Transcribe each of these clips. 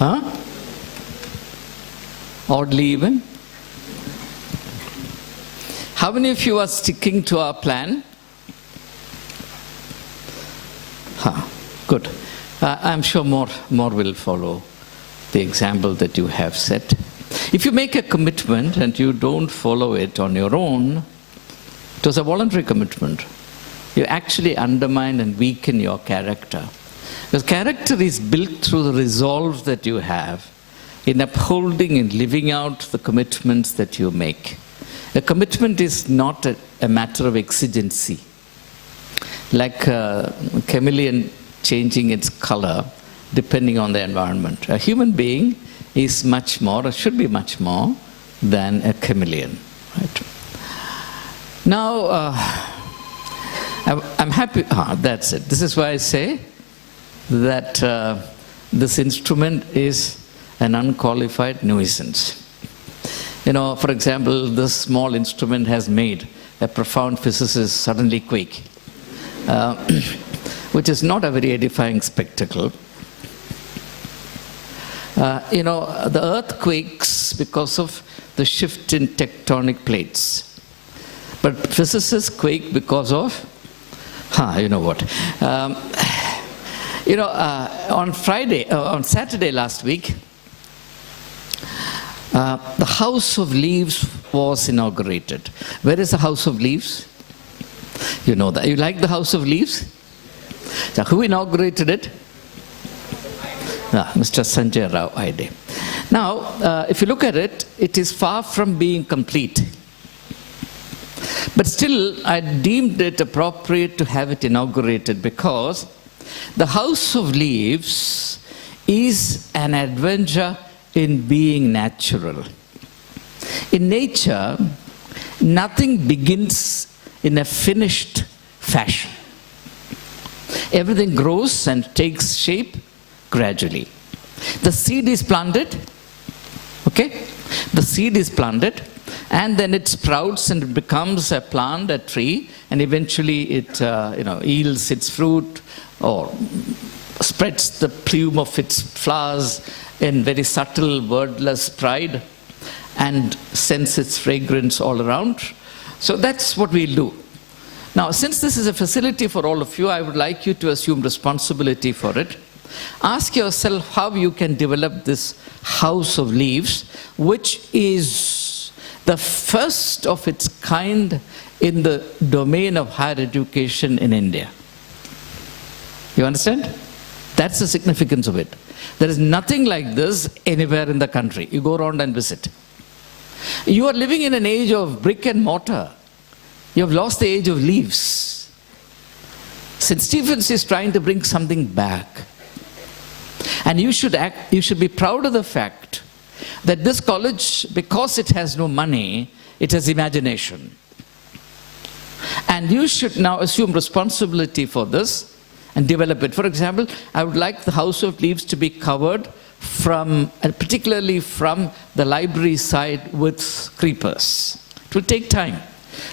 Huh? Oddly even. How many of you are sticking to our plan? Huh. Good. I'm sure more will follow the example that you have set. If you make a commitment and you don't follow it on your own, it was a voluntary commitment. You actually undermine and weaken your character. Because character is built through the resolve that you have in upholding and living out the commitments that you make. A commitment is not a matter of exigency. Like a chameleon changing its color depending on the environment. A human being is much more, or should be much more, than a chameleon. Right? Now, I'm happy, that's it. This is why I say that this instrument is an unqualified nuisance. You know, for example, this small instrument has made a profound physicist suddenly quake, which is not a very edifying spectacle. You know, the earth quakes because of the shift in tectonic plates. But physicists quake because of, you know what. You know, on Saturday last week, the House of Leaves was inaugurated. Where is the House of Leaves? You know that. You like the House of Leaves? So who inaugurated it? Mr. Sanjay Rao Aide. Now, if you look at it, it is far from being complete. But still, I deemed it appropriate to have it inaugurated because the House of Leaves is an adventure in being natural. In nature, nothing begins in a finished fashion. Everything grows and takes shape gradually. The seed is planted, okay? The seed is planted, and then it sprouts and becomes a plant, a tree, and eventually it yields its fruit or spreads the plume of its flowers in very subtle, wordless pride and sends its fragrance all around. So that's what we'll do. Now, since this is a facility for all of you, I would like you to assume responsibility for it. Ask yourself how you can develop this House of Leaves, which is the first of its kind in the domain of higher education in India. You understand? That's the significance of it. There is nothing like this anywhere in the country. You go around and visit. You are living in an age of brick and mortar. You have lost the age of leaves. St. Stephen's is trying to bring something back. And you should be proud of the fact that this college, because it has no money, it has imagination. And you should now assume responsibility for this and develop it. For example, I would like the House of Leaves to be covered from, particularly from the library side, with creepers. It will take time.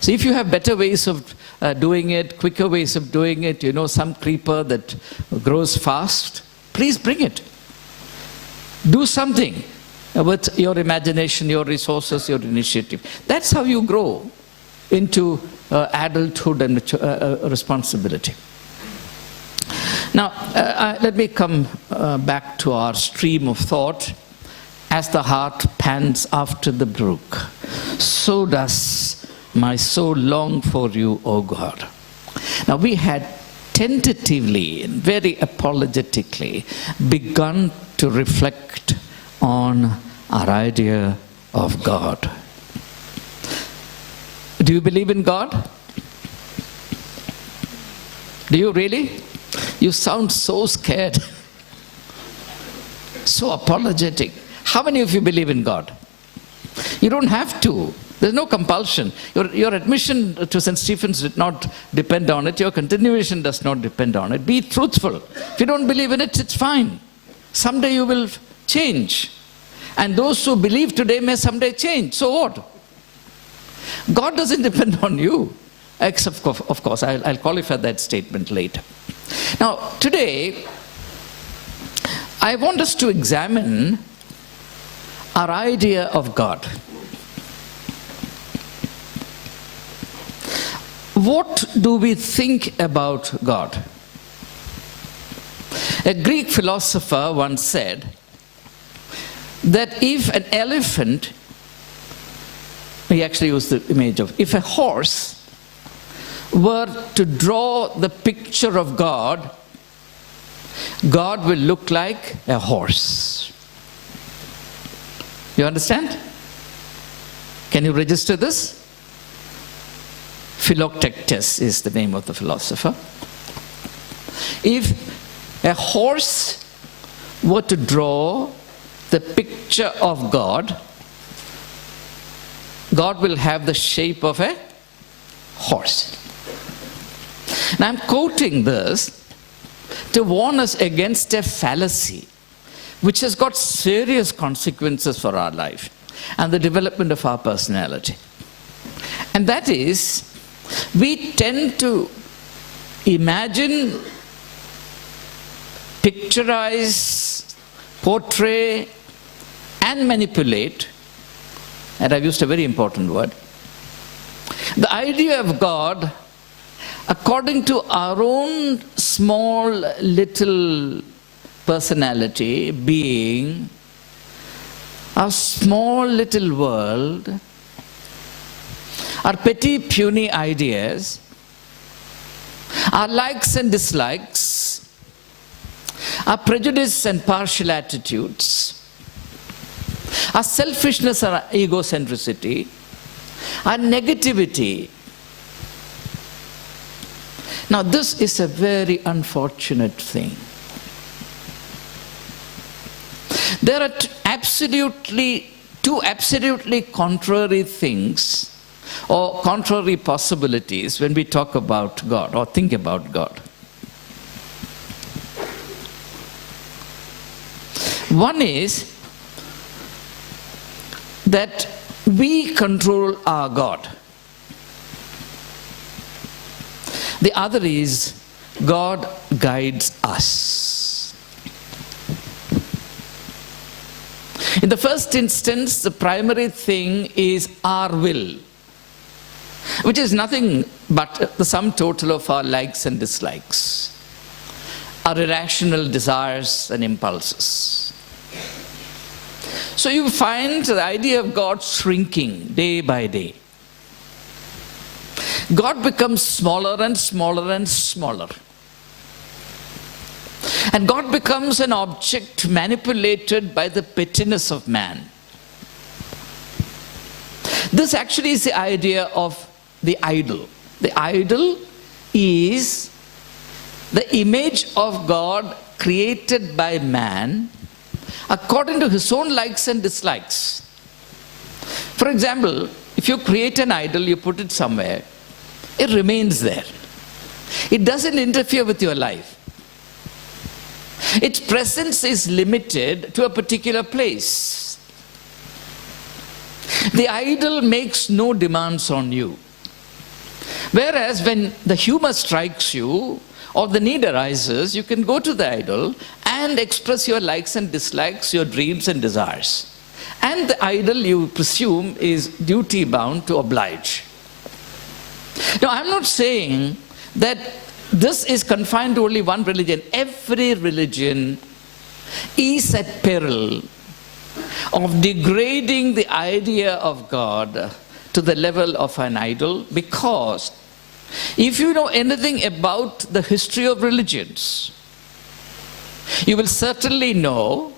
So if you have better ways of doing it, quicker ways of doing it, you know, some creeper that grows fast, please bring it. Do something with your imagination, your resources, your initiative. That's how you grow into adulthood and responsibility. Now, let me come back to our stream of thought. As the heart pants after the brook, so does my soul long for you, O God. Now, we had tentatively and very apologetically begun to reflect on our idea of God. Do you believe in God? Do you really? You sound so scared, so apologetic. How many of you believe in God? You don't have to. There's no compulsion. Your admission to St. Stephen's did not depend on it. Your continuation does not depend on it. Be truthful. If you don't believe in it, it's fine. Someday you will change. And those who believe today may someday change. So what? God doesn't depend on you. Except, of course, I'll qualify that statement later. Now, today, I want us to examine our idea of God. What do we think about God? A Greek philosopher once said that if an elephant, he actually used the image of, if a horse were to draw the picture of God, God will look like a horse. You understand? Can you register this? Philoctetes is the name of the philosopher. If a horse were to draw the picture of God, God will have the shape of a horse. Now I'm quoting this to warn us against a fallacy which has got serious consequences for our life and the development of our personality. And that is, we tend to imagine, picturize, portray, and manipulate, and I've used a very important word, the idea of God according to our own small little personality, being, our small little world, our petty puny ideas, our likes and dislikes, our prejudice and partial attitudes, our selfishness and our egocentricity, our negativity. Now this is a very unfortunate thing. There are two absolutely contrary things or contrary possibilities when we talk about God or think about God. One is that we control our God. The other is God guides us. In the first instance, the primary thing is our will, which is nothing but the sum total of our likes and dislikes, our irrational desires and impulses. So you find the idea of God shrinking day by day. God becomes smaller and smaller and smaller. And God becomes an object manipulated by the pettiness of man. This actually is the idea of the idol. The idol is the image of God created by man according to his own likes and dislikes. For example, if you create an idol, you put it somewhere, it remains there. It doesn't interfere with your life. Its presence is limited to a particular place. The idol makes no demands on you. Whereas when the humor strikes you or the need arises, you can go to the idol and express your likes and dislikes, your dreams and desires. And the idol, you presume, is duty bound to oblige. Now, I'm not saying that this is confined to only one religion. Every religion is at peril of degrading the idea of God to the level of an idol, because if you know anything about the history of religions, you will certainly know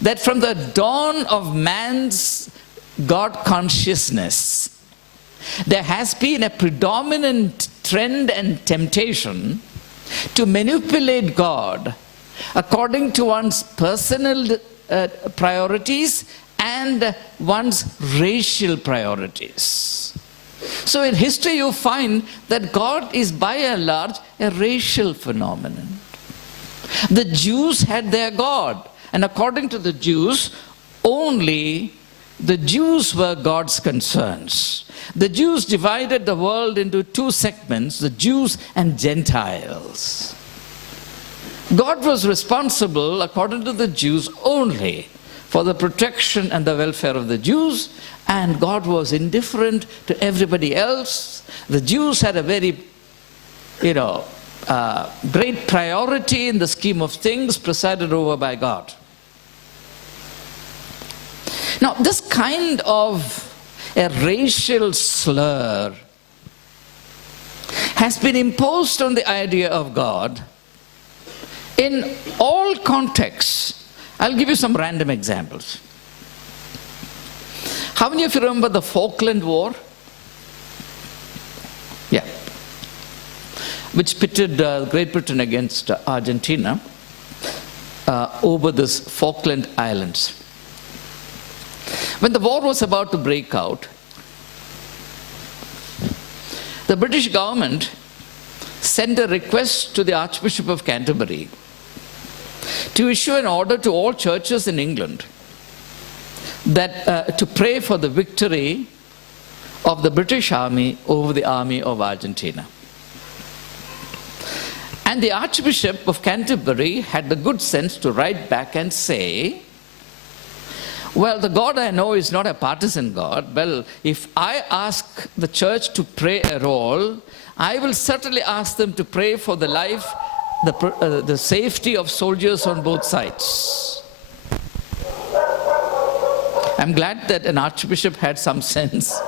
that from the dawn of man's God consciousness, there has been a predominant trend and temptation to manipulate God according to one's personal priorities and one's racial priorities. So in history you find that God is by and large a racial phenomenon. The Jews had their God, and according to the Jews, only the Jews were God's concerns. The Jews divided the world into two segments, the Jews and Gentiles. God was responsible, according to the Jews only, for the protection and the welfare of the Jews, and God was indifferent to everybody else. The Jews had a very, great priority in the scheme of things, presided over by God. Now, this kind of a racial slur has been imposed on the idea of God in all contexts. I'll give you some random examples. How many of you remember the Falkland War? Yeah. Which pitted Great Britain against Argentina over this Falkland Islands. When the war was about to break out, the British government sent a request to the Archbishop of Canterbury to issue an order to all churches in England that to pray for the victory of the British Army over the army of Argentina. And the Archbishop of Canterbury had the good sense to write back and say, well, the God I know is not a partisan God. Well, if I ask the church to pray at all, I will certainly ask them to pray for the life, the safety of soldiers on both sides. I'm glad that an archbishop had some sense.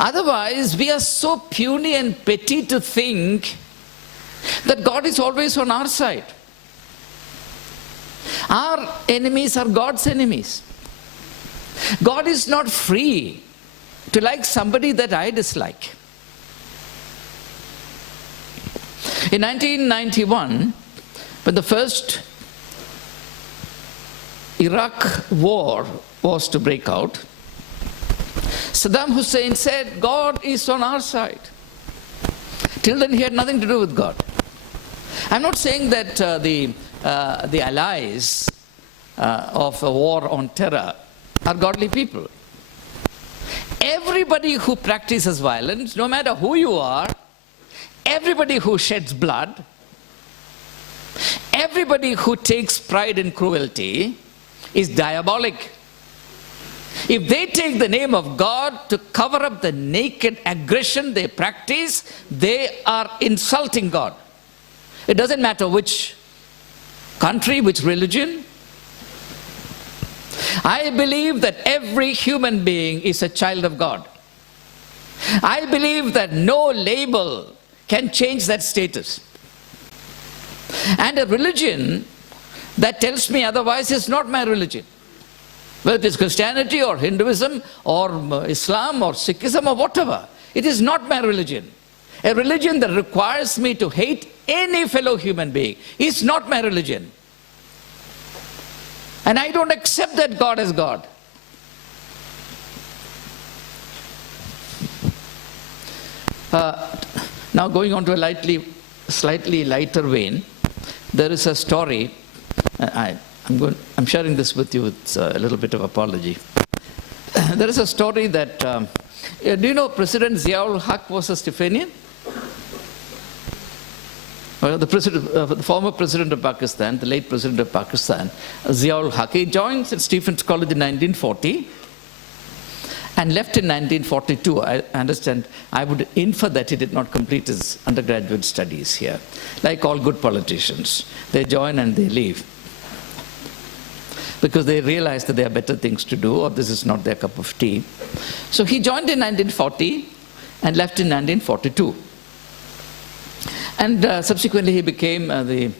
Otherwise, we are so puny and petty to think that God is always on our side. Our enemies are God's enemies. God is not free to like somebody that I dislike. In 1991, when the first Iraq war was to break out, Saddam Hussein said, God is on our side. Till then, he had nothing to do with God. I'm not saying that the allies of a war on terror are godly people. Everybody who practices violence, no matter who you are, everybody who sheds blood, everybody who takes pride in cruelty is diabolic. If they take the name of God to cover up the naked aggression they practice, they are insulting God. It doesn't matter which country, which religion. I believe that every human being is a child of God. I believe that no label can change that status. And a religion that tells me otherwise is not my religion. Whether it is Christianity or Hinduism or Islam or Sikhism or whatever, it is not my religion. A religion that requires me to hate any fellow human being is not my religion. And I don't accept that God is God. Now going on to a slightly lighter vein, there is a story, I'm sharing this with you with a little bit of apology. There is a story that, do you know President Ziaul Haq was a Stephanian? Well, the former president of Pakistan, the late president of Pakistan, Ziaul Haq, he joined St. Stephen's College in 1940 and left in 1942. I understand, I would infer that he did not complete his undergraduate studies here. Like all good politicians, they join and they leave because they realize that there are better things to do or this is not their cup of tea. So he joined in 1940 and left in 1942. And subsequently he became the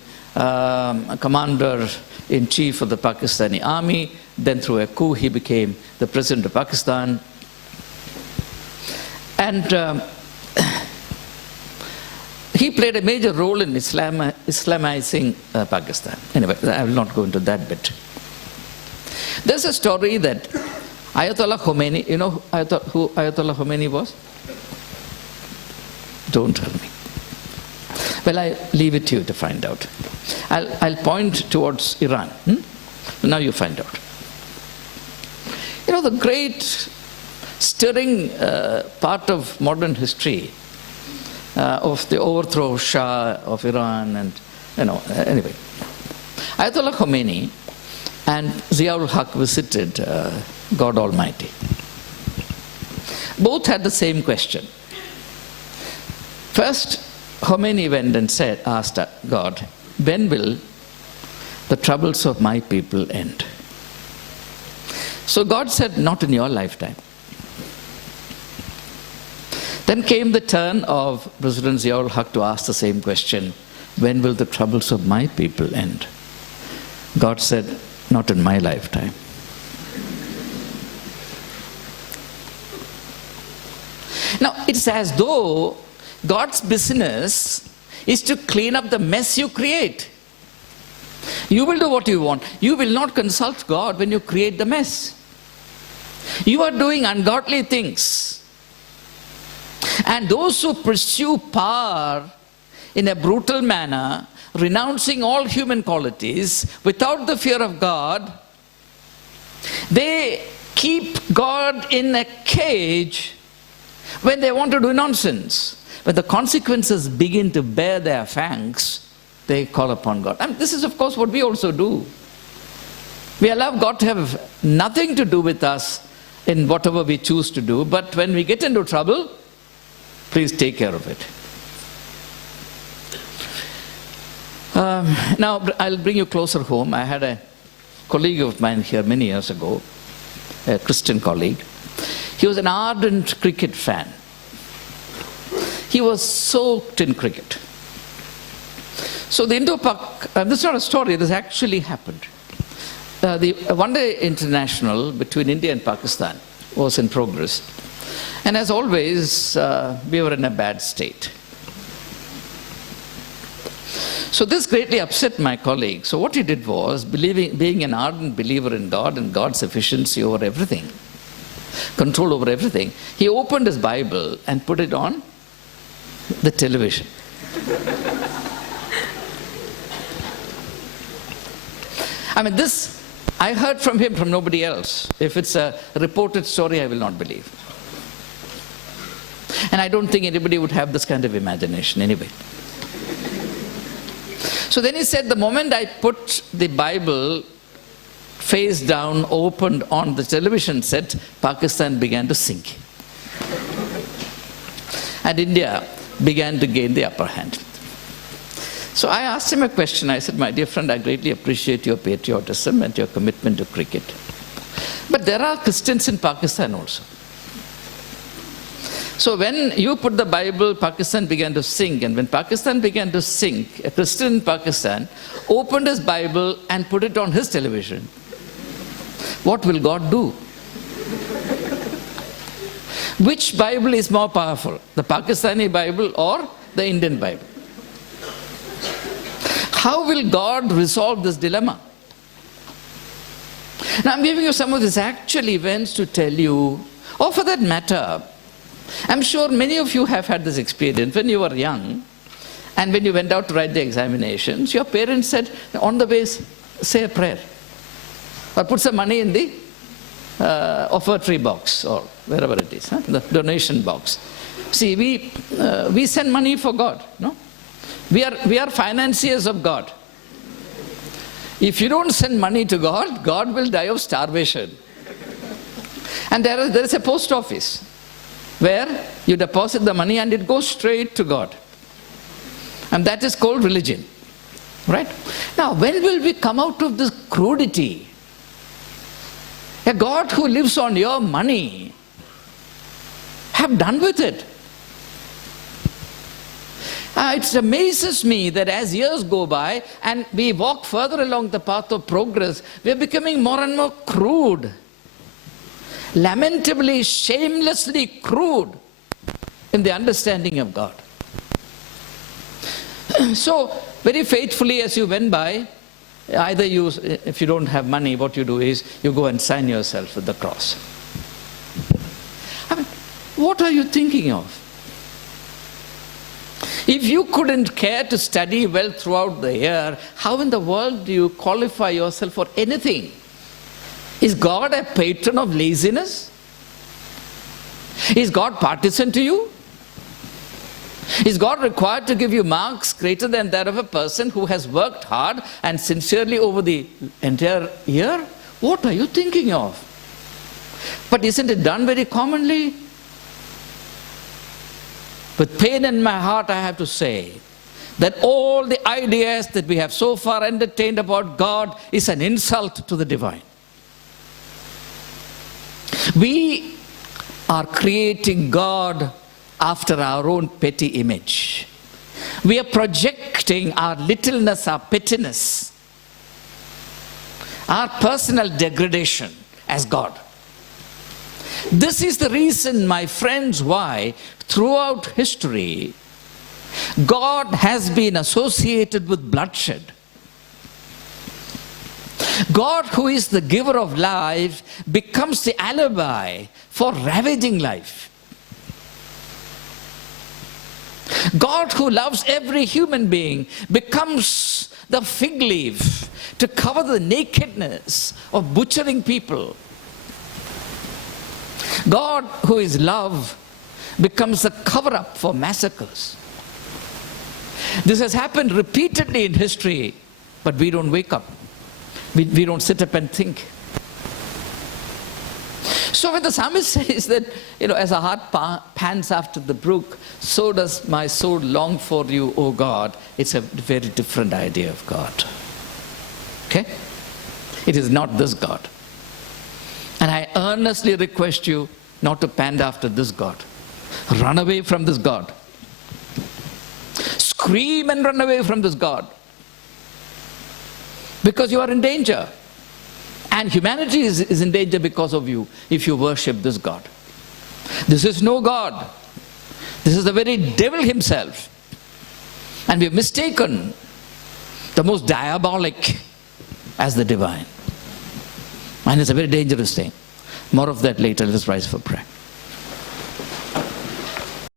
commander-in-chief of the Pakistani army. Then through a coup he became the president of Pakistan. And he played a major role in Islamizing Pakistan. Anyway, I will not go into that bit. There's a story that Ayatollah Khomeini, you know who Ayatollah Khomeini was? Don't tell me. Well, I leave it to you to find out. I'll point towards Iran. Now you find out. You know, the great stirring part of modern history of the overthrow of Shah of Iran and Anyway. Ayatollah Khomeini and Ziaul Haq visited God Almighty. Both had the same question. First, Khomeini went and asked God, when will the troubles of my people end? So God said, not in your lifetime. Then came the turn of President Ziaul Haq to ask the same question, when will the troubles of my people end? God said, not in my lifetime. Now, it's as though God's business is to clean up the mess you create. You will do what you want. You will not consult God when you create the mess. You are doing ungodly things. And those who pursue power in a brutal manner, renouncing all human qualities, without the fear of God, they keep God in a cage when they want to do nonsense. When the consequences begin to bear their fangs, they call upon God. And this is, of course, what we also do. We allow God to have nothing to do with us in whatever we choose to do, but when we get into trouble, please take care of it. Now, I'll bring you closer home. I had a colleague of mine here many years ago, a Christian colleague. He was an ardent cricket fan. He was soaked in cricket. So the Indo-Pak, this is not a story, this actually happened. The one-day international between India and Pakistan was in progress. And as always, we were in a bad state. So this greatly upset my colleague. So what he did was, being an ardent believer in God and God's sufficiency over everything, control over everything, he opened his Bible and put it on the television. I mean, this, I heard from him, from nobody else. If it's a reported story, I will not believe. And I don't think anybody would have this kind of imagination anyway. So then he said, the moment I put the Bible face down, opened on the television set, Pakistan began to sink. And India began to gain the upper hand. So I asked him a question. I said, my dear friend, I greatly appreciate your patriotism and your commitment to cricket. But there are Christians in Pakistan also. So when you put the Bible, Pakistan began to sink. And when Pakistan began to sink, a Christian in Pakistan opened his Bible and put it on his television. What will God do? Which Bible is more powerful, the Pakistani Bible or the Indian Bible? How will God resolve this dilemma? Now I'm giving you some of these actual events to tell you, or for that matter, I'm sure many of you have had this experience. When you were young and when you went out to write the examinations, your parents said, on the way, say a prayer. Or put some money in the offertory box or wherever it is, the donation box. See, we send money for God, no? We are financiers of God. If you don't send money to God, God will die of starvation. And there is a post office where you deposit the money and it goes straight to God. And that is called religion. Right? Now, when will we come out of this crudity? A God who lives on your money, have done with it. It amazes me that as years go by and we walk further along the path of progress, we are becoming more and more crude. Lamentably, shamelessly crude in the understanding of God. So, very faithfully as you went by, either you, if you don't have money, what you do is you go and sign yourself with the cross. I mean, what are you thinking of? If you couldn't care to study well throughout the year, how in the world do you qualify yourself for anything? Is God a patron of laziness? Is God partisan to you? Is God required to give you marks greater than that of a person who has worked hard and sincerely over the entire year? What are you thinking of? But isn't it done very commonly? With pain in my heart, I have to say that all the ideas that we have so far entertained about God is an insult to the divine. We are creating God after our own petty image. We are projecting our littleness, our pettiness, our personal degradation as God. This is the reason, my friends, why throughout history, God has been associated with bloodshed. God, who is the giver of life, becomes the alibi for ravaging life. God, who loves every human being, becomes the fig leaf to cover the nakedness of butchering people. God, who is love, becomes the cover-up for massacres. This has happened repeatedly in history, but we don't wake up. We don't sit up and think. So when the psalmist says that, as a heart pants after the brook, so does my soul long for you, O God, it's a very different idea of God. Okay? It is not this God. And I earnestly request you not to pant after this God. Run away from this God. Scream and run away from this God. Because you are in danger. And humanity is in danger because of you if you worship this God. This is no God. This is the very devil himself. And we have mistaken the most diabolic as the divine. And it's a very dangerous thing. More of that later. Let us rise for prayer.